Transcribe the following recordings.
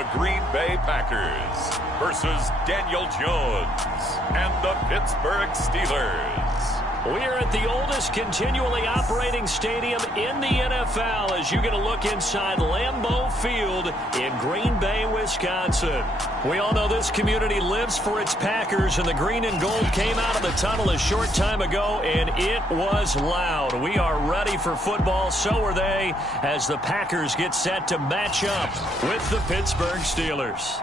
the Green Bay Packers versus Daniel Jones and the Pittsburgh Steelers. We are at the oldest continually operating stadium in the NFL as you get a look inside Lambeau Field in Green Bay, Wisconsin. We all know this community lives for its Packers, and the green and gold came out of the tunnel a short time ago, and it was loud. We are ready for football, so are they, as the Packers get set to match up with the Pittsburgh Steelers.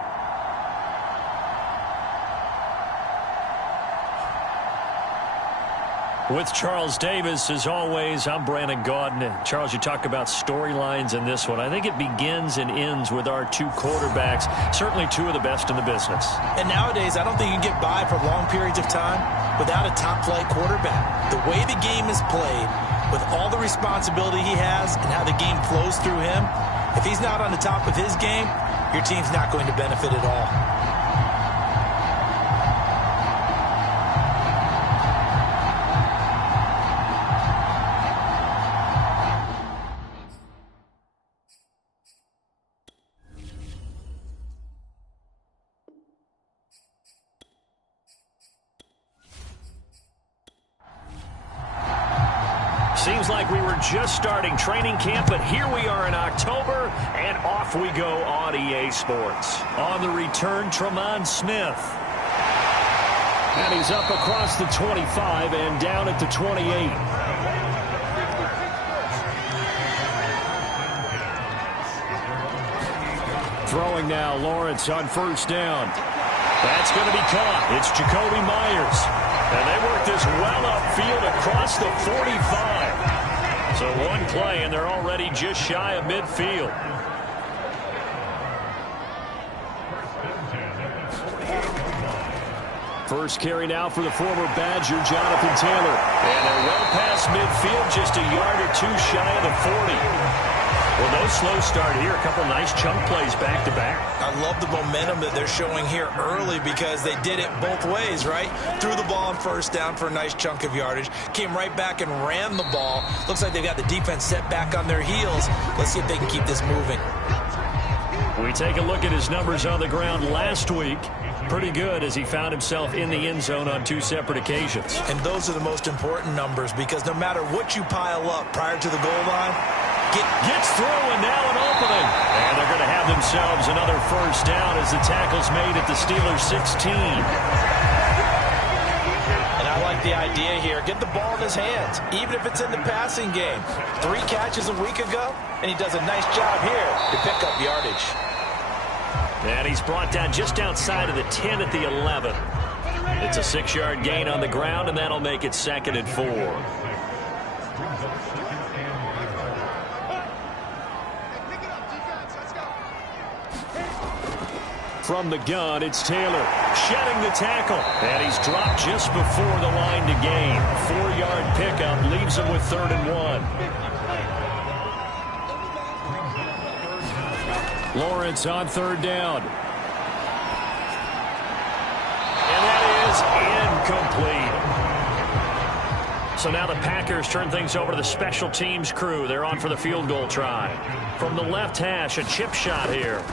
With Charles Davis, as always, I'm Brandon Gaudin. Charles, you talk about storylines in this one. I think it begins and ends with our two quarterbacks, certainly two of the best in the business. And nowadays, I don't think you can get by for long periods of time without a top-flight quarterback. The way the game is played, with all the responsibility he has and how the game flows through him, if he's not on the top of his game, your team's not going to benefit at all. Seems like we were just starting training camp, but here we are in October, and off we go on EA Sports. On the return, Tremont Smith. And he's up across the 25 and down at the 28. Throwing now, Lawrence on first down. That's going to be caught. It's Jacoby Myers. And they work this well upfield across the 45. So one play, and they're already just shy of midfield. First carry now for the former Badger, Jonathan Taylor. And they're well past midfield, just a yard or two shy of the 40. Well, no slow start here. A couple nice chunk plays back-to-back. I love the momentum that they're showing here early because they did it both ways, right? Threw the ball on first down for a nice chunk of yardage. Came right back and ran the ball. Looks like they've got the defense set back on their heels. Let's see if they can keep this moving. We take a look at his numbers on the ground last week. Pretty good as he found himself in the end zone on two separate occasions. And those are the most important numbers because no matter what you pile up prior to the goal line, gets through, and now an opening. And they're going to have themselves another first down as the tackle's made at the Steelers' 16. And I like the idea here. Get the ball in his hands, even if it's in the passing game. 3 catches a week ago, and he does a nice job here to pick up yardage. And he's brought down just outside of the 10 at the 11. It's a 6-yard gain on the ground, and that'll make it 2nd and 4. From the gun, it's Taylor shedding the tackle. And he's dropped just before the line to gain. 4-yard pickup leaves him with 3rd and 1. Lawrence on 3rd down. And that is incomplete. So now the Packers turn things over to the special teams crew. They're on for the field goal try. From the left hash, a chip shot here.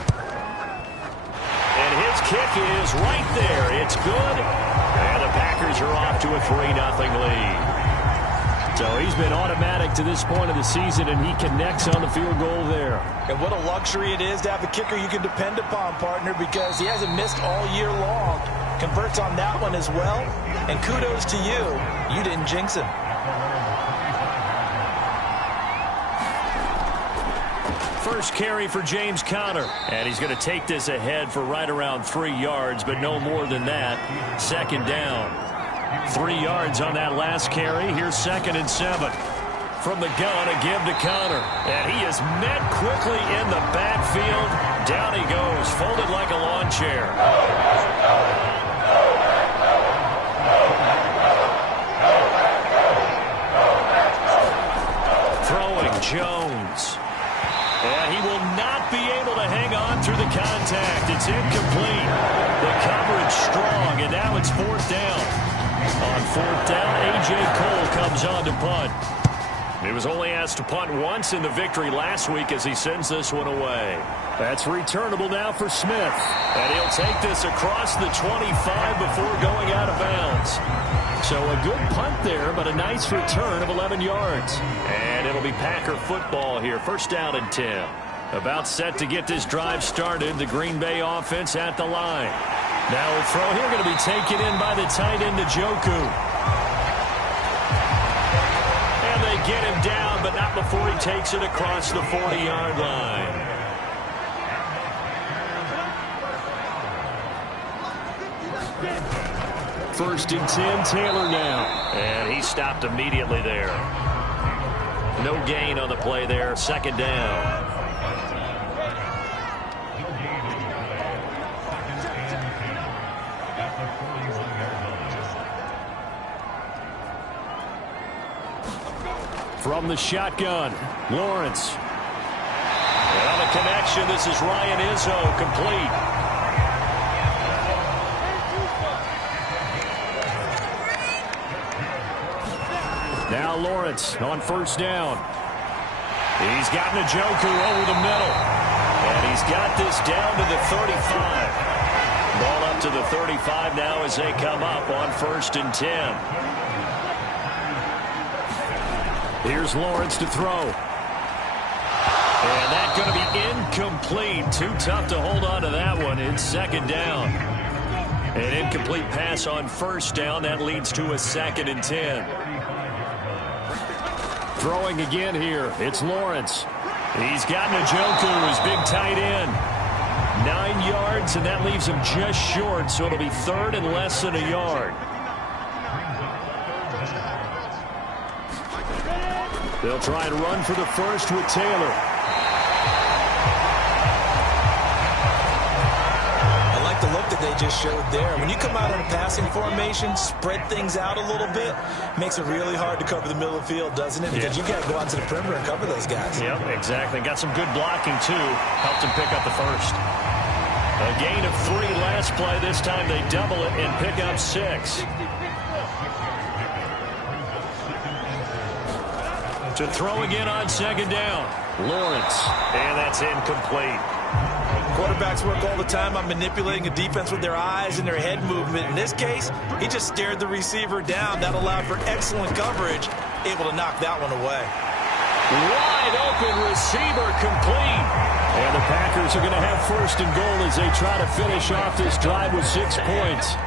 And his kick is right there. It's good. And the Packers are off to a 3-0 lead. So he's been automatic to this point of the season, and he connects on the field goal there. And what a luxury it is to have a kicker you can depend upon, partner, because he hasn't missed all year long. Converts on that one as well. And kudos to you. You didn't jinx him. First carry for James Conner. And he's going to take this ahead for right around 3 yards, but no more than that. 2nd down. 3 yards on that last carry. Here's 2nd and 7. From the gun, a give to Conner. And he is met quickly in the backfield. Down he goes, folded like a lawn chair. Throwing Jones. And he will not be able to hang on through the contact. It's incomplete. The coverage strong, and now it's 4th down. On 4th down, A.J. Cole comes on to punt. He was only asked to punt once in the victory last week as he sends this one away. That's returnable now for Smith. And he'll take this across the 25 before going out of bounds. So a good punt there, but a nice return of 11 yards. And it'll be Packer football here. First down and 10. About set to get this drive started. The Green Bay offense at the line. Now a throw here going to be taken in by the tight end, Njoku. And they get him down, but not before he takes it across the 40-yard line. First and 10, Taylor now. And he stopped immediately there. No gain on the play there. Second down. From the shotgun, Lawrence. On the connection, this is Ryan Izzo, complete. Now Lawrence on first down. He's got Njoku over the middle. And he's got this down to the 35. Ball up to the 35 now as they come up on first and 10. Here's Lawrence to throw. And that's going to be incomplete. Too tough to hold on to that one. It's second down. An incomplete pass on first down. That leads to a second and 10. Throwing again here. It's Lawrence. He's got Njoku, his big tight end. 9 yards, and that leaves him just short. So it'll be third and less than a yard. They'll try and run for the first with Taylor. I like the look that they just showed there. When you come out in a passing formation, spread things out a little bit, makes it really hard to cover the middle of the field, doesn't it? Because you've got to go out to the perimeter and cover those guys. Yep, exactly. Got some good blocking, too. Helped him pick up the first. A gain of 3 last play. This time they double it and pick up 6. To throw again on second down. Lawrence. And that's incomplete. Quarterbacks work all the time on manipulating a defense with their eyes and their head movement. In this case, he just stared the receiver down. That allowed for excellent coverage. Able to knock that one away. Wide open receiver, complete. And the Packers are going to have first and goal as they try to finish off this drive with 6 points.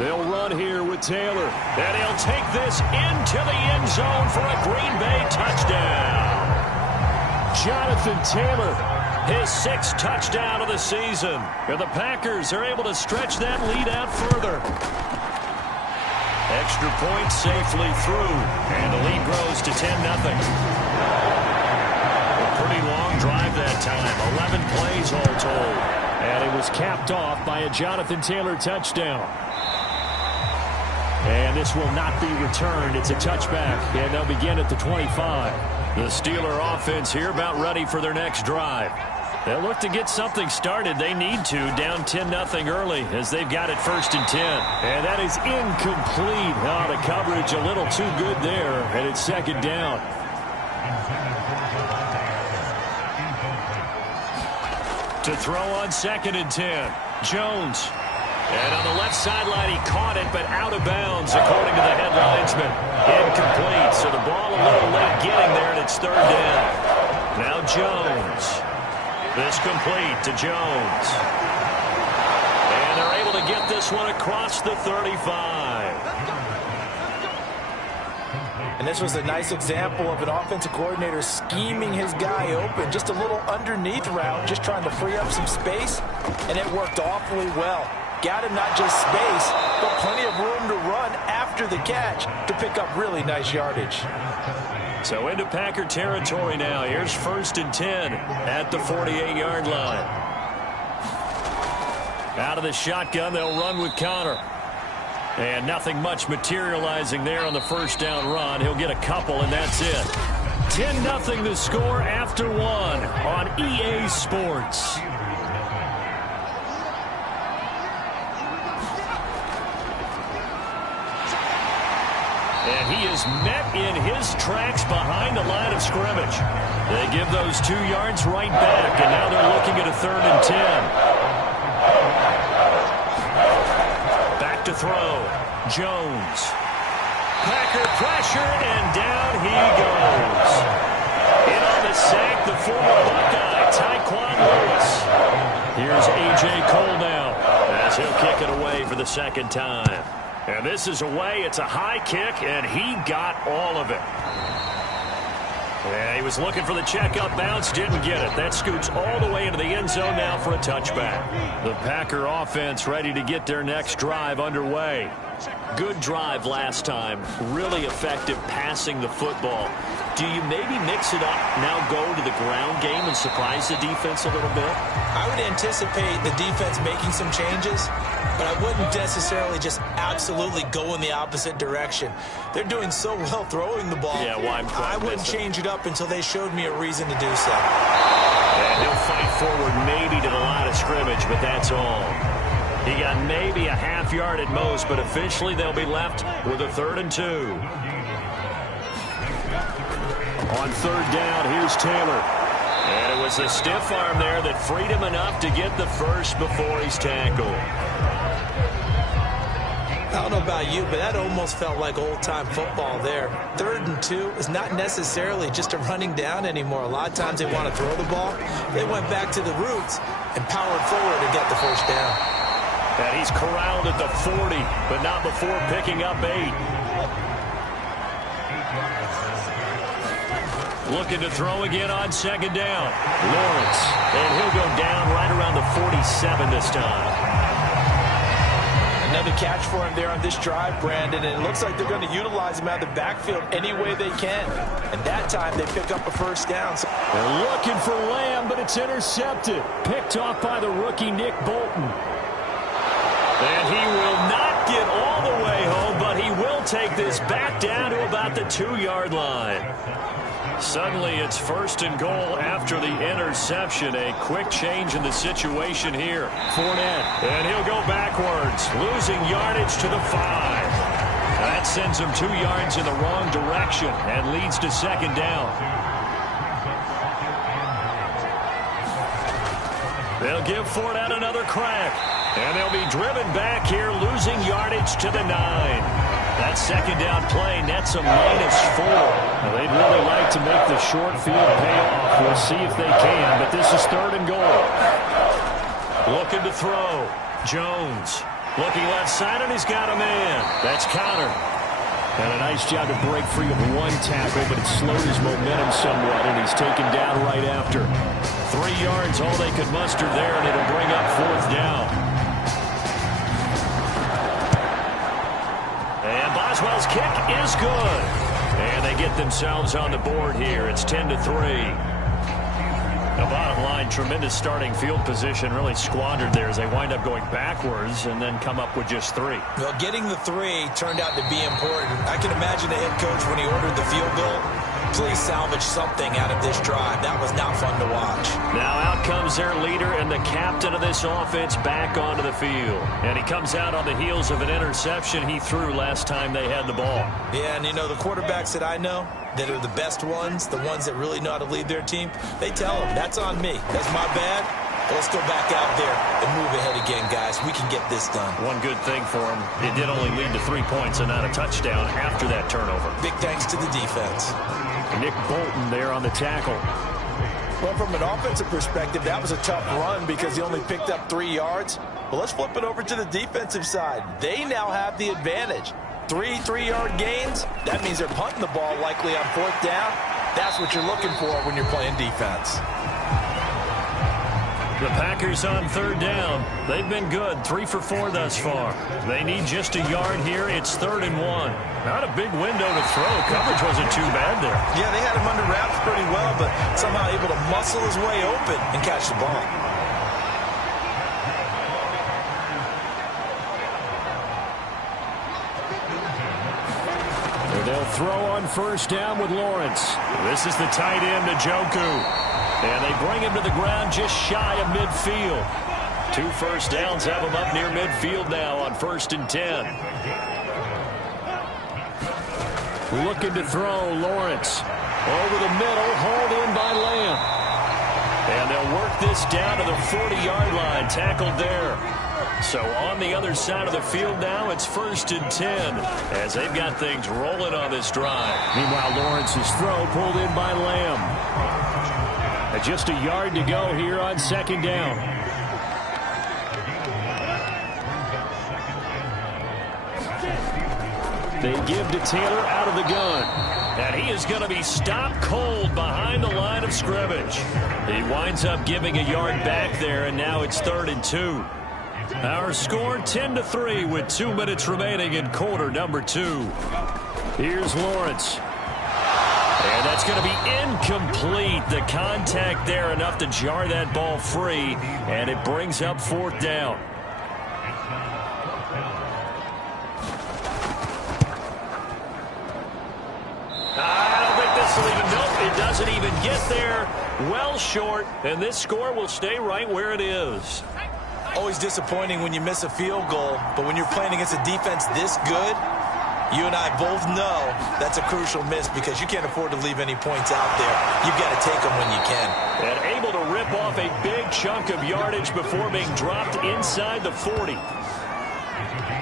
They'll run here with Taylor. And he'll take this into the end zone for a Green Bay touchdown. Jonathan Taylor, his 6th touchdown of the season. And the Packers are able to stretch that lead out further. Extra point safely through. And the lead grows to 10-0. A pretty long drive that time. 11 plays all told. And it was capped off by a Jonathan Taylor touchdown. And this will not be returned. It's a touchback, and they'll begin at the 25. The Steeler offense here about ready for their next drive. They'll look to get something started. They need to, down 10-0 early as they've got it first and 10. And that is incomplete. Oh, the coverage a little too good there, and it's second down. To throw on second and 10, Jones. And on the left sideline, he caught it, but out of bounds, according to the head linesman. Incomplete, so the ball a little late getting there, and it's third down. Now Jones. This complete to Jones. And they're able to get this one across the 35. And this was a nice example of an offensive coordinator scheming his guy open. Just a little underneath route, just trying to free up some space, and it worked awfully well. Got him not just space, but plenty of room to run after the catch to pick up really nice yardage. So into Packer territory now. Here's first and 10 at the 48-yard line. Out of the shotgun, they'll run with Connor. And nothing much materializing there on the first down run. He'll get a couple, and that's it. 10-0 the score after 1 on EA Sports. And he is met in his tracks behind the line of scrimmage. They give those 2 yards right back, and now they're looking at a 3rd and 10. Back to throw. Jones. Packer pressure, and down he goes. In on the sack, the former Buckeye, Tyquan Lewis. Here's A.J. Cole now, as he'll kick it away for the 2nd time. And this is away. It's a high kick, and he got all of it. Yeah, he was looking for the check-up bounce, didn't get it. That scoots all the way into the end zone now for a touchback. The Packer offense ready to get their next drive underway. Good drive last time. Really effective passing the football. Do you maybe mix it up, now go to the ground game and surprise the defense a little bit? I would anticipate the defense making some changes, but I wouldn't necessarily just absolutely go in the opposite direction. They're doing so well throwing the ball. Yeah, well, I wouldn't change it up until they showed me a reason to do so. And he'll fight forward maybe to the line of scrimmage, but that's all. He got maybe a half yard at most, but officially they'll be left with a 3rd and 2. On 3rd down, here's Taylor. And it was a stiff arm there that freed him enough to get the first before he's tackled. I don't know about you, but that almost felt like old-time football there. 3rd and 2 is not necessarily just a running down anymore. A lot of times they want to throw the ball. They went back to the roots and powered forward to get the 1st down. And he's corralled at the 40, but not before picking up 8. Looking to throw again on 2nd down. Lawrence. And he'll go down right around the 47 this time. Another catch for him there on this drive, Brandon, and it looks like they're going to utilize him out of the backfield any way they can. And that time they pick up a 1st down. They're looking for Lamb, but it's intercepted. Picked off by the rookie Nick Bolton. And he will not get all the way home, but he will take this back down to about the 2-yard line. Suddenly it's 1st and goal after the interception. A quick change in the situation here. Fournette, and he'll go backwards, losing yardage to the 5. That sends him 2 yards in the wrong direction and leads to 2nd down. They'll give Fournette another crack, and they'll be driven back here, losing yardage to the 9. That 2nd down play nets a -4. Now, they'd really like to make the short field pay off. We'll see if they can, but this is 3rd and goal. Looking to throw. Jones. Looking left side, and he's got a man. That's Connor. And a nice job to break free of 1 tackle, but it slowed his momentum somewhat, and he's taken down right after. 3 yards, all they could muster there, and it'll bring up 4th down. And Boswell's kick is good. And they get themselves on the board here. It's 10-3. The bottom line, tremendous starting field position, really squandered there as they wind up going backwards and then come up with just 3. Well, getting the 3 turned out to be important. I can imagine the head coach when he ordered the field goal. Please salvage something out of this drive. That was not fun to watch. Now out comes their leader and the captain of this offense back onto the field. And he comes out on the heels of an interception he threw last time they had the ball. Yeah, and you know, the quarterbacks that I know that are the best ones, the ones that really know how to lead their team, they tell them, that's on me. That's my bad. Let's go back out there and move ahead again, guys. We can get this done. One good thing for him, it did only lead to 3 points and not a touchdown after that turnover. Big thanks to the defense. Nick Bolton there on the tackle. Well, from an offensive perspective, that was a tough run because he only picked up 3 yards. But let's flip it over to the defensive side. They now have the advantage. 3 3-yard gains. That means they're punting the ball likely on 4th down. That's what you're looking for when you're playing defense. The Packers on 3rd down. They've been good, 3 for 4 thus far. They need just a yard here. It's 3rd and 1. Not a big window to throw. Coverage wasn't too bad there. Yeah, they had him under wraps pretty well, but somehow able to muscle his way open and catch the ball. They'll throw on 1st down with Lawrence. This is the tight end, Njoku. And they bring him to the ground just shy of midfield. 2 first downs have him up near midfield now on 1st and 10. Looking to throw, Lawrence. Over the middle, hauled in by Lamb. And they'll work this down to the 40-yard line, tackled there. So on the other side of the field now, it's 1st and 10 as they've got things rolling on this drive. Meanwhile, Lawrence's throw pulled in by Lamb. And just a yard to go here on 2nd down. They give to Taylor out of the gun. And he is going to be stopped cold behind the line of scrimmage. He winds up giving a yard back there, and now it's 3rd and 2. Our score 10-3 with 2 minutes remaining in quarter number 2. Here's Lawrence. And that's going to be incomplete. The contact there enough to jar that ball free, and it brings up 4th down. It doesn't even get there. Well short, and this score will stay right where it is. Always disappointing when you miss a field goal, but when you're playing against a defense this good, you and I both know that's a crucial miss because you can't afford to leave any points out there. You've got to take them when you can. And able to rip off a big chunk of yardage before being dropped inside the 40.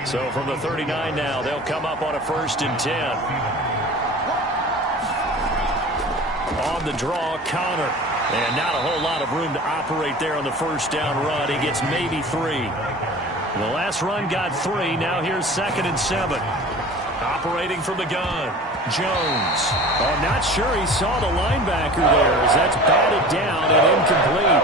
So from the 39 now, they'll come up on a 1st and 10. On the draw, Connor. And not a whole lot of room to operate there on the 1st down run. He gets maybe 3. The last run got 3. Now here's 2nd and 7. Operating from the gun, Jones. Oh, not sure he saw the linebacker there as that's batted down and incomplete.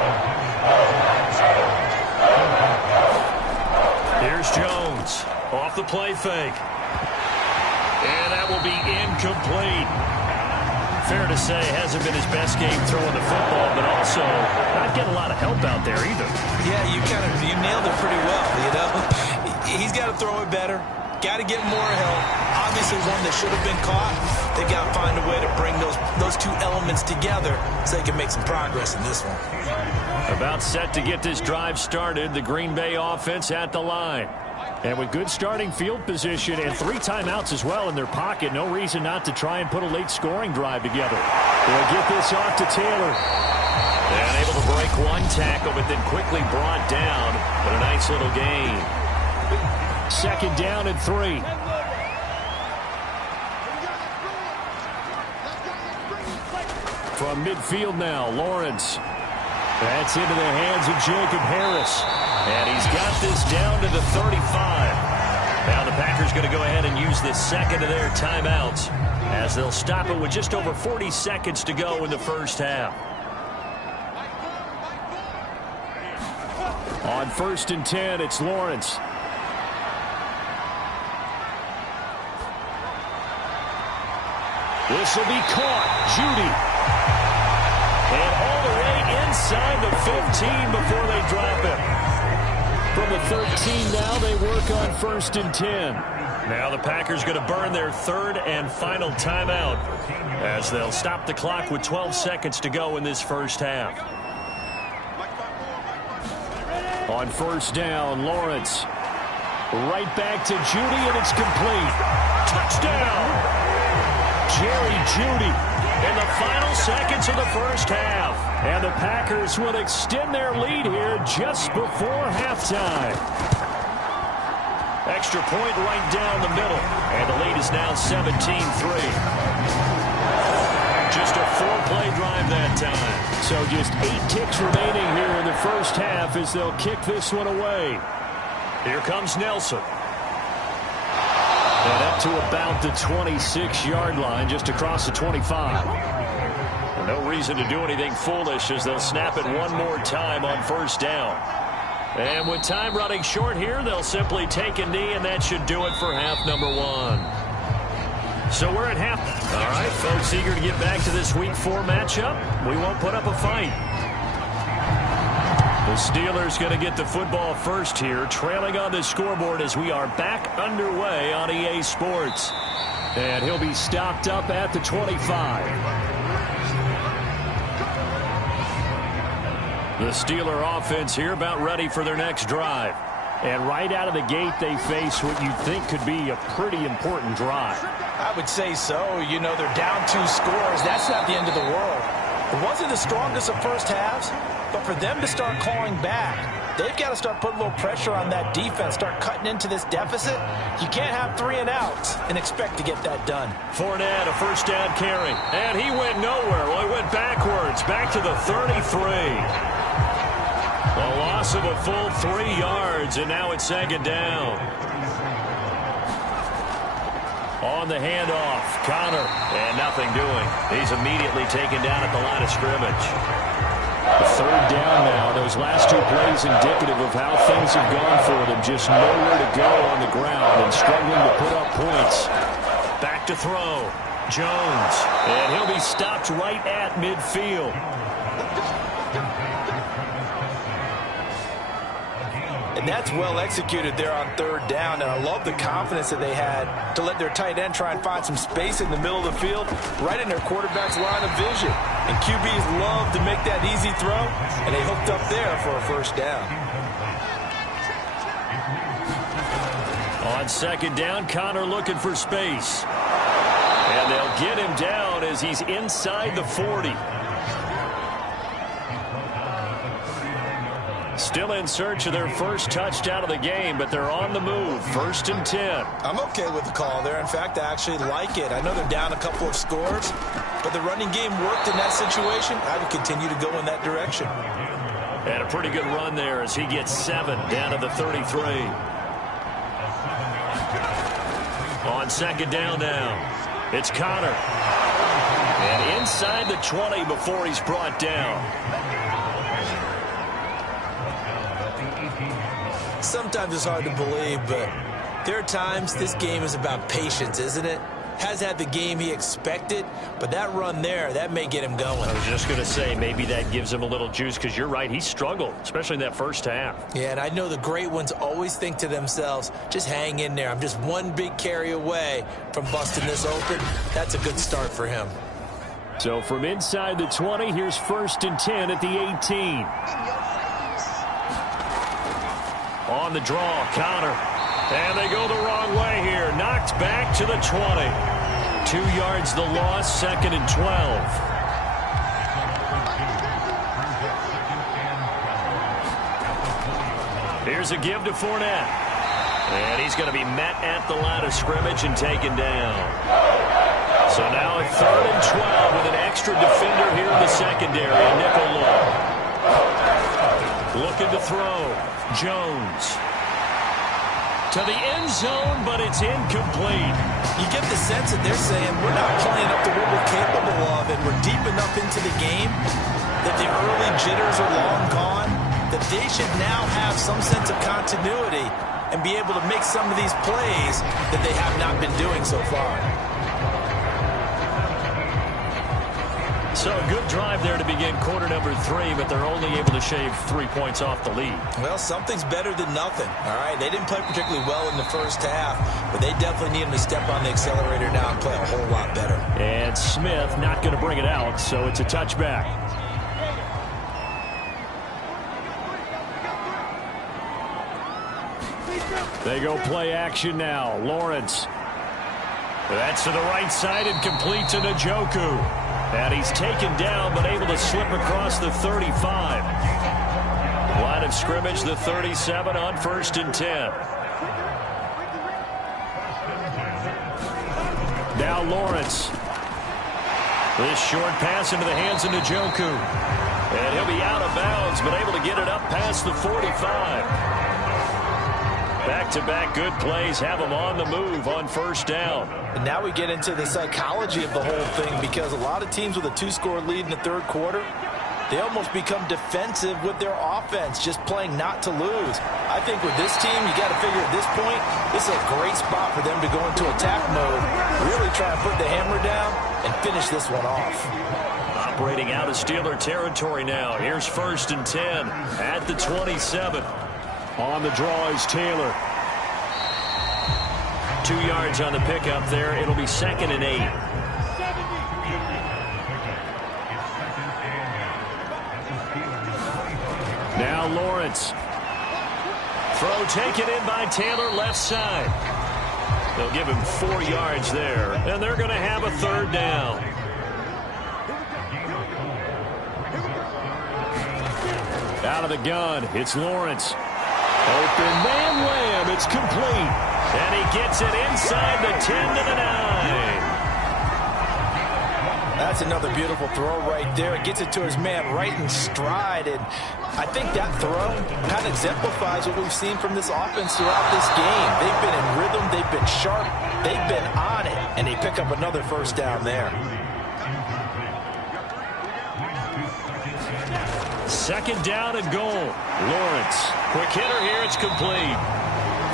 Here's Jones. Off the play fake. And that will be incomplete. Fair to say, hasn't been his best game throwing the football, but also not getting a lot of help out there either. Yeah, you nailed it pretty well, you know. He's got to throw it better. Got to get more help. Obviously one that should have been caught. They've got to find a way to bring those two elements together so they can make some progress in this one. About set to get this drive started, the Green Bay offense at the line. And with good starting field position and 3 timeouts as well in their pocket, no reason not to try and put a late scoring drive together. They'll get this off to Taylor. And able to break one tackle, but then quickly brought down. But a nice little gain. 2nd down and 3. From midfield now, Lawrence. That's into the hands of Jacob Harris. And he's got this down to the 35. Now the Packers going to go ahead and use the 2nd of their timeouts as they'll stop it with just over 40 seconds to go in the 1st half. On 1st and 10, it's Lawrence. This will be caught. Judy. And all the way inside the 15 before they drop it. From the 13 now, they work on 1st and 10. Now the Packers going to burn their 3rd and final timeout as they'll stop the clock with 12 seconds to go in this 1st half. On 1st down, Lawrence. Right back to Judy, and it's complete. Touchdown! Jerry Judy in the final seconds of the 1st half. And the Packers will extend their lead here just before halftime. Extra point right down the middle. And the lead is now 17-3. Just a 4-play drive that time. So just 8 ticks remaining here in the 1st half as they'll kick this one away. Here comes Nelson. And up to about the 26-yard line, just across the 25. And no reason to do anything foolish as they'll snap it one more time on 1st down. And with time running short here, they'll simply take a knee, and that should do it for half number 1. So we're at half. All right, folks, eager to get back to this Week 4 matchup. We won't put up a fight. The Steelers going to get the football first here, trailing on the scoreboard as we are back underway on EA Sports. And he'll be stopped up at the 25. The Steeler offense here about ready for their next drive. And right out of the gate, they face what you'd think could be a pretty important drive. I would say so. You know, they're down 2 scores. That's not the end of the world. It wasn't the strongest of first halves, but for them to start clawing back, they've got to start putting a little pressure on that defense, start cutting into this deficit. You can't have 3 and outs and expect to get that done. Fournette, a first down carry. And he went nowhere. Well, he went backwards, back to the 33. A loss of a full 3 yards, and now it's second down. On the handoff, Connor, and nothing doing. He's immediately taken down at the line of scrimmage. Third down now. Those last 2 plays indicative of how things have gone for them. Just nowhere to go on the ground and struggling to put up points. Back to throw. Jones, and he'll be stopped right at midfield. And that's well executed there on third down. And I love the confidence that they had to let their tight end try and find some space in the middle of the field, right in their quarterback's line of vision. And QBs love to make that easy throw, and they hooked up there for a first down. On second down, Connor looking for space. And they'll get him down as he's inside the 40. Still in search of their first touchdown of the game, but they're on the move. 1st and 10. I'm okay with the call there. In fact, I actually like it. I know they're down a couple of scores, but the running game worked in that situation. I would continue to go in that direction. And a pretty good run there as he gets 7 down to the 33. On second down now, it's Connor. And inside the 20 before he's brought down. Sometimes it's hard to believe, but there are times this game is about patience, isn't it? Has had the game he expected, but that run there, that may get him going. I was just going to say, maybe that gives him a little juice, because you're right, he struggled, especially in that first half. Yeah, and I know the great ones always think to themselves, just hang in there. I'm just one big carry away from busting this open. That's a good start for him. So from inside the 20, here's 1st and 10 at the 18. On the draw, Connor. And they go the wrong way here. Knocked back to the 20. 2 yards the loss, 2nd and 12. Here's a give to Fournette. And he's going to be met at the line of scrimmage and taken down. So now a 3rd and 12 with an extra defender here in the secondary, a nickel look. Looking to throw. Jones. To the end zone, but it's incomplete. You get the sense that they're saying, we're not playing up to what we're capable of, and we're deep enough into the game that the early jitters are long gone, that they should now have some sense of continuity and be able to make some of these plays that they have not been doing so far. So a good drive there to begin quarter number 3, but they're only able to shave 3 points off the lead. Well, something's better than nothing, all right? They didn't play particularly well in the first half, but they definitely need them to step on the accelerator now and play a whole lot better. And Smith not going to bring it out, so it's a touchback. They go play action now. Lawrence. That's to the right side and complete to Njoku. And he's taken down, but able to slip across the 35. Line of scrimmage, the 37 on 1st and 10. Now Lawrence. This short pass into the hands of Njoku. And he'll be out of bounds, but able to get it up past the 45. Back-to-back good plays have them on the move on 1st down. And now we get into the psychology of the whole thing, because a lot of teams with a 2-score lead in the 3rd quarter, they almost become defensive with their offense, just playing not to lose. I think with this team, you got to figure at this point, this is a great spot for them to go into attack mode, really try and put the hammer down and finish this one off. Operating out of Steeler territory now. Here's 1st and 10 at the 27. On the draw is Taylor. 2 yards on the pickup there. It'll be 2nd and 8. Now Lawrence. Throw taken in by Taylor, left side. They'll give him 4 yards there, and they're going to have a third down. Out of the gun, it's Lawrence. Open man wham, it's complete. And he gets it inside the 10 to the 9. That's another beautiful throw right there. It gets it to his man right in stride. And I think that throw kind of exemplifies what we've seen from this offense throughout this game. They've been in rhythm. They've been sharp. They've been on it. And they pick up another first down there. Second down and goal. Lawrence. Quick hitter here. It's complete.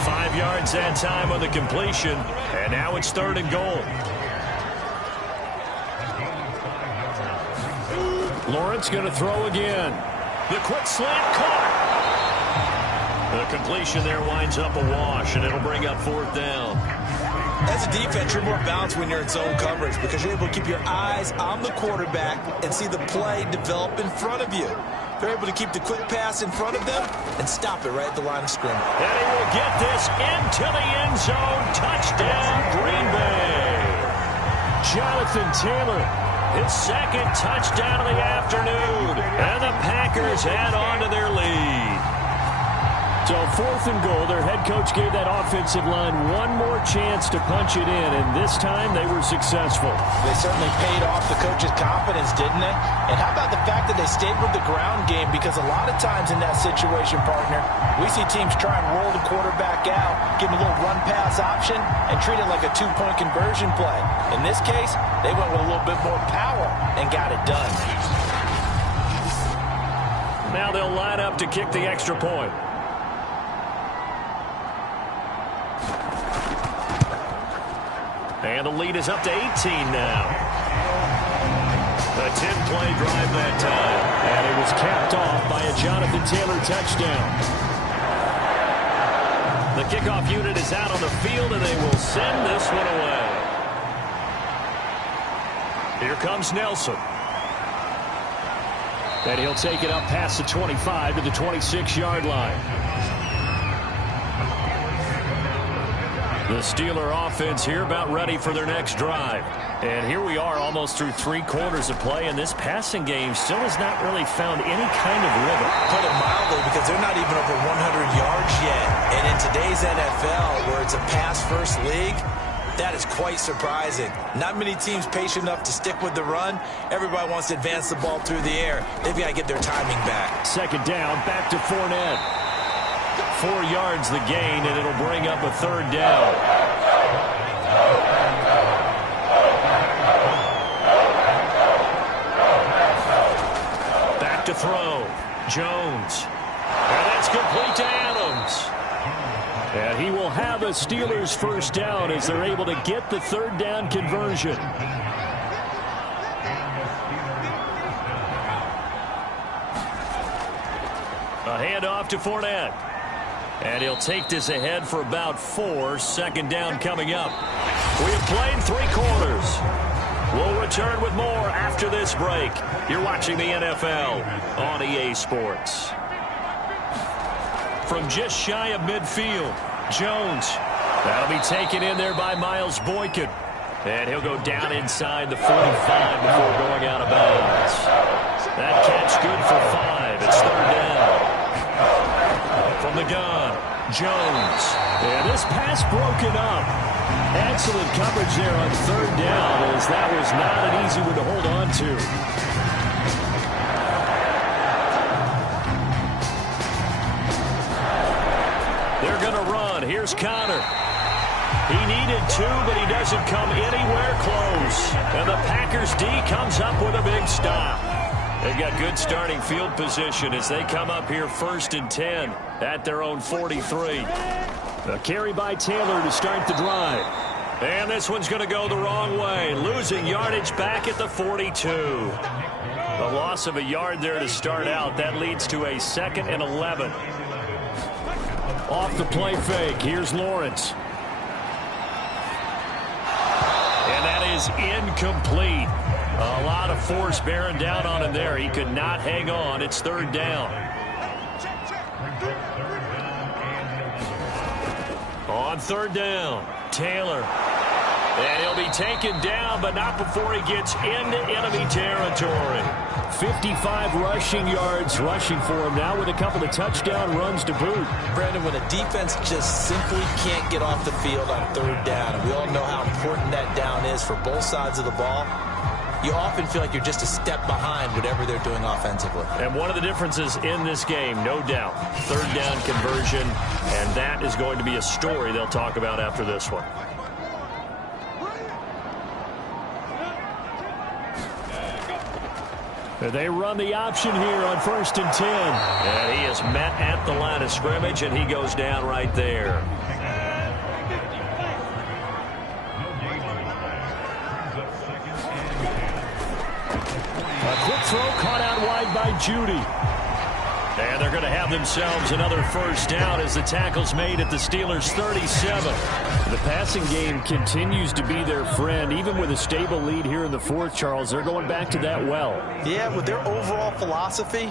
5 yards that time on the completion. And now it's third and goal. Lawrence going to throw again. The quick slant caught. The completion there winds up a wash, and it'll bring up fourth down. As a defense, you're more balanced when you're in zone coverage because you're able to keep your eyes on the quarterback and see the play develop in front of you. They're able to keep the quick pass in front of them and stop it right at the line of scrimmage. And he will get this into the end zone. Touchdown, Green Bay. Jonathan Taylor, his second touchdown of the afternoon. And the Packers add on to their lead. So fourth and goal, their head coach gave that offensive line one more chance to punch it in, and this time they were successful. They certainly paid off the coach's confidence, didn't they? And how about the fact that they stayed with the ground game? Because a lot of times in that situation, partner, we see teams try and roll the quarterback out, give him a little run-pass option, and treat it like a two-point conversion play. In this case, they went with a little bit more power and got it done. Now they'll line up to kick the extra point. And the lead is up to 18 now. A 10-play drive that time. And it was capped off by a Jonathan Taylor touchdown. The kickoff unit is out on the field, and they will send this one away. Here comes Nelson. And he'll take it up past the 25 to the 26-yard line. The Steeler offense here about ready for their next drive. And here we are almost through 3 quarters of play, and this passing game still has not really found any kind of rhythm. Put it mildly, because they're not even over 100 yards yet. And in today's NFL, where it's a pass-first league, that is quite surprising. Not many teams patient enough to stick with the run. Everybody wants to advance the ball through the air. They've got to get their timing back. Second down, back to Fournette. 4 yards the gain, and it'll bring up a third down. Back to throw. Jones. And that's complete to Adams. And he will have a Steelers first down as they're able to get the third down conversion. A handoff to Fournette. And he'll take this ahead for about 4. Second down coming up. We have played 3 quarters. We'll return with more after this break. You're watching the NFL on EA Sports. From just shy of midfield, Jones. That'll be taken in there by Miles Boykin. And he'll go down inside the 45 before going out of bounds. That catch good for 5. It's third down. From the gun, Jones. And this pass broken up. Excellent coverage there on third down, as that was not an easy one to hold on to. They're going to run. Here's Connor. He needed 2, but he doesn't come anywhere close. And the Packers D comes up with a big stop. They've got good starting field position as they come up here first and 10 at their own 43. A carry by Taylor to start the drive. And this one's going to go the wrong way, losing yardage back at the 42. The loss of a yard there to start out. That leads to a 2nd and 11. Off the play fake, here's Lawrence. And that is incomplete. A lot of force bearing down on him there. He could not hang on. It's third down. On third down, Taylor. And he'll be taken down, but not before he gets into enemy territory. 55 rushing yards rushing for him now with a couple of touchdown runs to boot. Brandon, when a defense just simply can't get off the field on third down, and we all know how important that down is for both sides of the ball, you often feel like you're just a step behind whatever they're doing offensively. And one of the differences in this game, no doubt, third down conversion, and that is going to be a story they'll talk about after this one. They run the option here on 1st and 10. And he is met at the line of scrimmage, and he goes down right there. A quick throw caught out wide by Judy. And they're going to have themselves another first down as the tackle's made at the Steelers' 37. The passing game continues to be their friend. Even with a stable lead here in the fourth, Charles, they're going back to that well. Yeah, with their overall philosophy,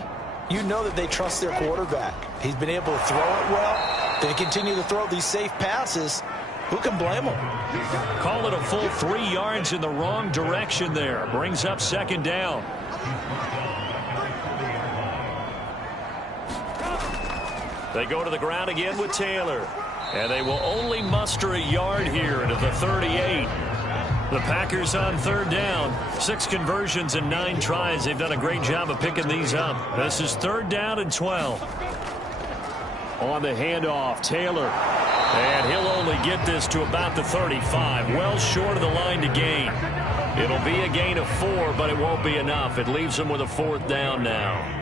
you know that they trust their quarterback. He's been able to throw it well. They continue to throw these safe passes. Who can blame them? Call it a full 3 yards in the wrong direction there. Brings up second down. They go to the ground again with Taylor. And they will only muster a yard here to the 38. The Packers on third down. 6 conversions and 9 tries. They've done a great job of picking these up. This is third down and 12. On the handoff, Taylor. And he'll only get this to about the 35. Well short of the line to gain. It'll be a gain of 4, but it won't be enough. It leaves them with a fourth down now.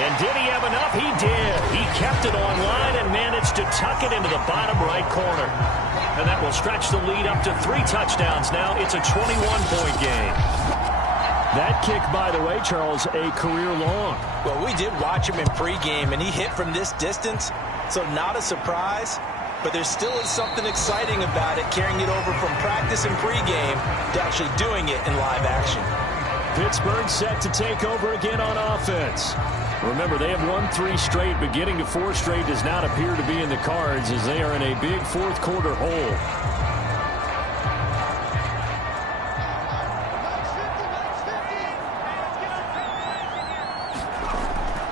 And did he have enough? He did. He kept it online and managed to tuck it into the bottom right corner. And that will stretch the lead up to 3 touchdowns now. It's a 21-point game. That kick, by the way, Charles, a career long. Well, we did watch him in pregame, and he hit from this distance, so not a surprise. But there still is something exciting about it, carrying it over from practice and pregame to actually doing it in live action. Pittsburgh set to take over again on offense. Remember, they have won 3 straight, but getting to 4 straight does not appear to be in the cards as they are in a big fourth quarter hole.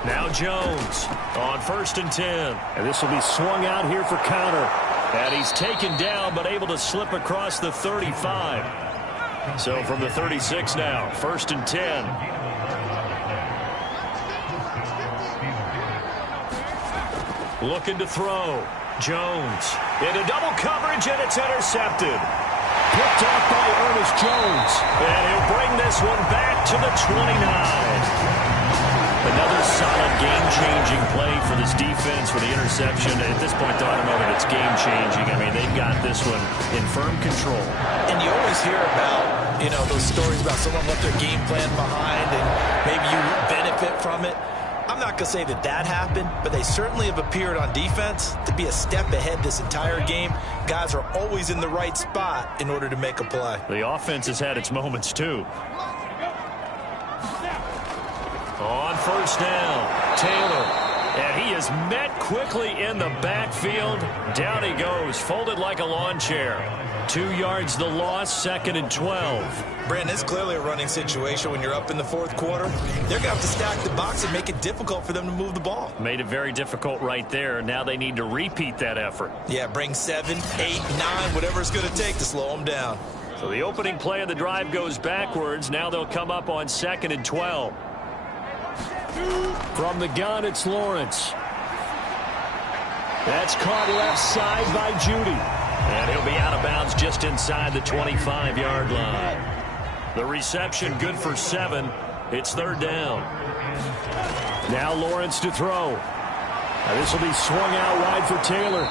Now Jones on 1st and 10. And this will be swung out here for counter. And he's taken down, but able to slip across the 35. So from the 36 now, 1st and 10. Looking to throw. Jones into double coverage, and it's intercepted. Picked off by Ernest Jones. And he'll bring this one back to the 29. Another solid game-changing play for this defense for the interception. At this point, though, I don't know that it's game-changing. I mean, they've got this one in firm control. And you always hear about, you know, those stories about someone left their game plan behind and maybe you benefit from it. I'm not going to say that that happened, but they certainly have appeared on defense to be a step ahead this entire game. Guys are always in the right spot in order to make a play. The offense has had its moments, too. On 1st down, Taylor. And he is met quickly in the backfield. Down he goes, folded like a lawn chair. 2 yards the loss, 2nd and 12. Brandon, it's clearly a running situation when you're up in the fourth quarter. They're going to have to stack the box and make it difficult for them to move the ball. Made it very difficult right there. Now they need to repeat that effort. Yeah, bring 7, 8, 9, whatever it's going to take to slow them down. So the opening play of the drive goes backwards. Now they'll come up on 2nd and 12. From the gun, it's Lawrence. That's caught left side by Judy. And he'll be out of bounds just inside the 25-yard line. The reception good for 7. It's 3rd down. Now Lawrence to throw. And this will be swung out wide for Taylor.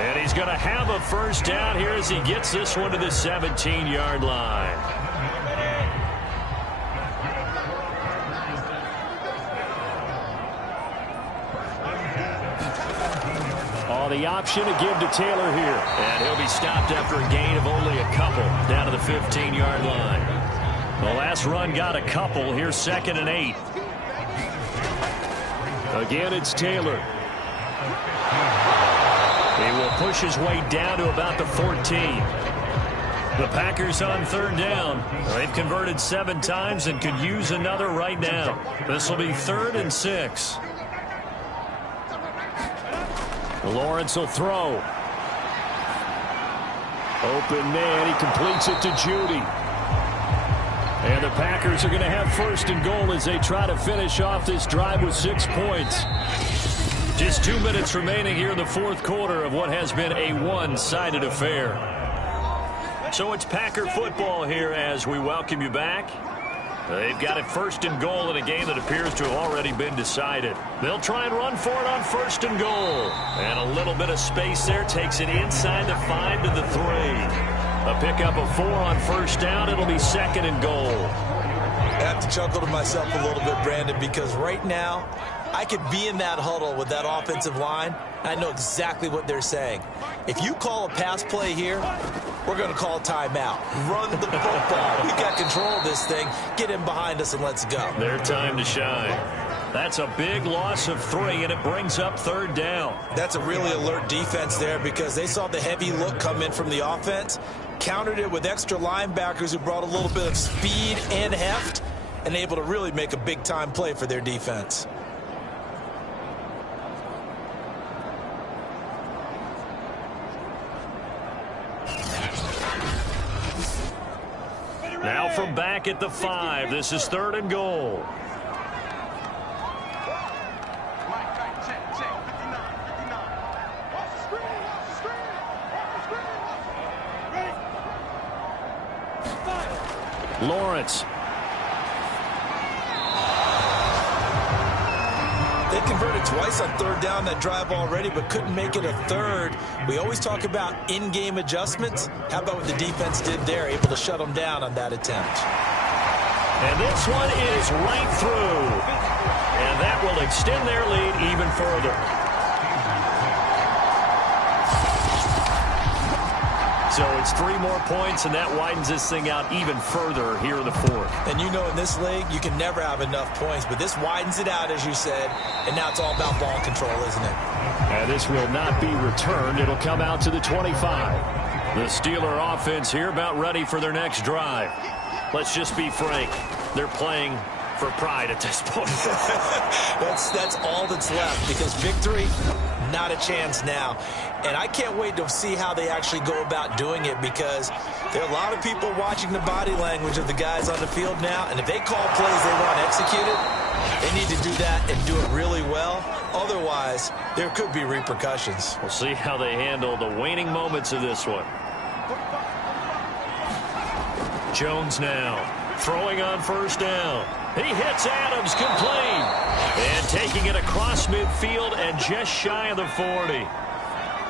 And he's going to have a first down here as he gets this one to the 17-yard line. The option to give to Taylor here. And he'll be stopped after a gain of only a couple down to the 15-yard line. The last run got a couple. Here's 2nd and 8. Again, it's Taylor. He will push his way down to about the 14. The Packers on 3rd down. They've converted 7 times and could use another right now. This will be 3rd and 6. Lawrence will throw. Open man. He completes it to Judy. And the Packers are going to have 1st and goal as they try to finish off this drive with 6 points. Just 2 minutes remaining here in the 4th quarter of what has been a one-sided affair. So it's Packer football here as we welcome you back. They've got it 1st and goal in a game that appears to have already been decided. They'll try and run for it on 1st and goal. And a little bit of space there takes it inside the 5 to the 3. A pickup of 4 on 1st down. It'll be 2nd and goal. I have to chuckle to myself a little bit, Brandon, because right now I could be in that huddle with that offensive line. I know exactly what they're saying. If you call a pass play here, we're going to call a timeout. Run the football. We've got control of this thing. Get in behind us and let's go. Their time to shine. That's a big loss of 3, and it brings up 3rd down. That's a really alert defense there because they saw the heavy look come in from the offense, countered it with extra linebackers who brought a little bit of speed and heft, and able to really make a big-time play for their defense. Now from back at the 5, this is 3rd and goal. Lawrence. They converted twice on 3rd down that drive already, but couldn't make it a 3rd. We always talk about in-game adjustments. How about what the defense did there, able to shut them down on that attempt? And this one is right through. And that will extend their lead even further. So it's 3 more points, and that widens this thing out even further here in the 4th. And you know in this league, you can never have enough points, but this widens it out, as you said, and now it's all about ball control, isn't it? And this will not be returned. It'll come out to the 25. The Steeler offense here about ready for their next drive. Let's just be frank. They're playing for pride at this point. That's all that's left, because victory, not a chance now. And I can't wait to see how they actually go about doing it, because there are a lot of people watching the body language of the guys on the field now, and if they call plays they want executed, they need to do that and do it really well. Otherwise, there could be repercussions. We'll see how they handle the waning moments of this one. Jones now throwing on 1st down. He hits Adams complete. And taking it across midfield and just shy of the 40.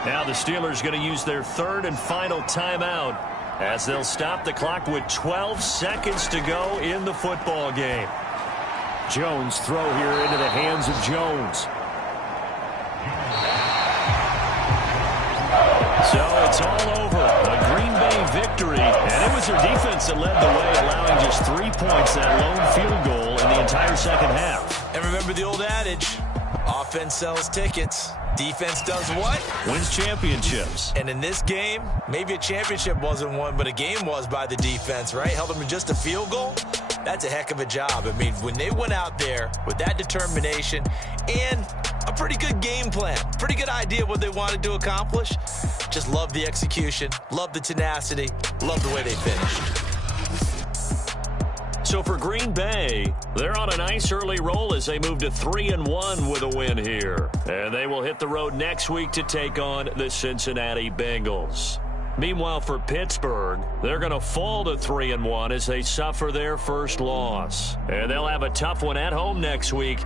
Now the Steelers going to use their 3rd and final timeout as they'll stop the clock with 12 seconds to go in the football game. Jones throw here into the hands of Jones. So it's all over. A Green Bay victory. And it was their defense that led the way, allowing just 3 points, that lone field goal in the entire 2nd half. And remember the old adage, offense sells tickets. Defense does what? Wins championships. And in this game, maybe a championship wasn't won, but a game was by the defense, right? Held them to just a field goal. That's a heck of a job. I mean, when they went out there with that determination and a pretty good game plan, pretty good idea what they wanted to accomplish, just love the execution, love the tenacity, love the way they finished. So for Green Bay, they're on a nice early roll as they move to 3-1 with a win here. And they will hit the road next week to take on the Cincinnati Bengals. Meanwhile, for Pittsburgh, they're going to fall to 3-1 as they suffer their first loss. And they'll have a tough one at home next week.